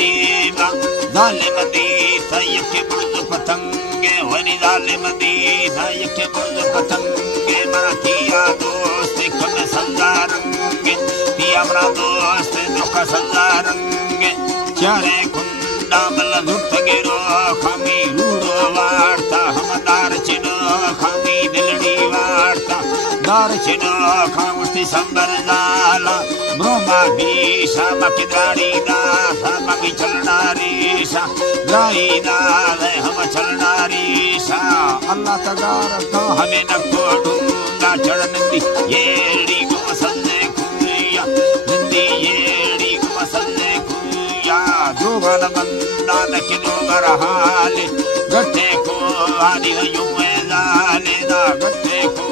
जीवा जालिम दी सयक बुर्ज पतंगे वनी जालिम दी सयक बुर्ज पतंगे मना किया दोस्त कम सजा रंगे किया मना दोस्त दुख सजा रंगे चारे कुंडा मल दुख गिरो खामी रूडो वार्ता हम दार चिनो खामी दिलड़ी वार्ता दार चिनो खामुस्ती संबर जाला ब्रह्मा भीषा मकी दाड़ी दासा मकी चलना रीशा दाई दाले हम चलना रीशा अल्लाह तगार तो हमें न कोडूंगा चढ़न दी येड़ी को मसल्ले खुया नंदी येड़ी को मसल्ले खुया दोगल बंदा न के दोगर हाले गट्टे को आदि युमे जाले दा गट्टे को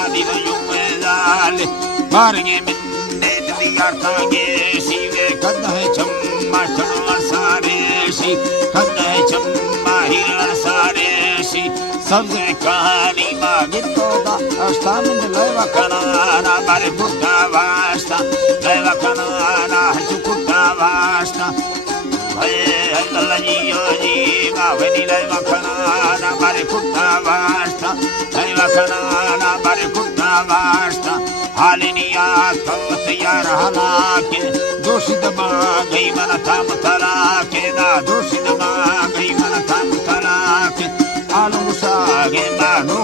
आदि युमे जाले मारगे मिन्ने दिया तागे शिवे कद है चम्मा चढ़वा सारे शी कद है चम्मा हिरण सारे शी सबसे कहानी मागितो दा अष्टामिन लेवा कनाना मारे बुद्धा वास्ता लेवा कनाना चुकुटा वास्ता जियो जीवा वनी लेवा कनाना मारे बुद्धा वास्ता लेवा कनाना मारे बुद्धा वास्ता हालिनिया कवत यार हलाके दोषित मा गई मन थाम तलाके ना दोषित मा गई मन थाम तलाके आलू सागे मानो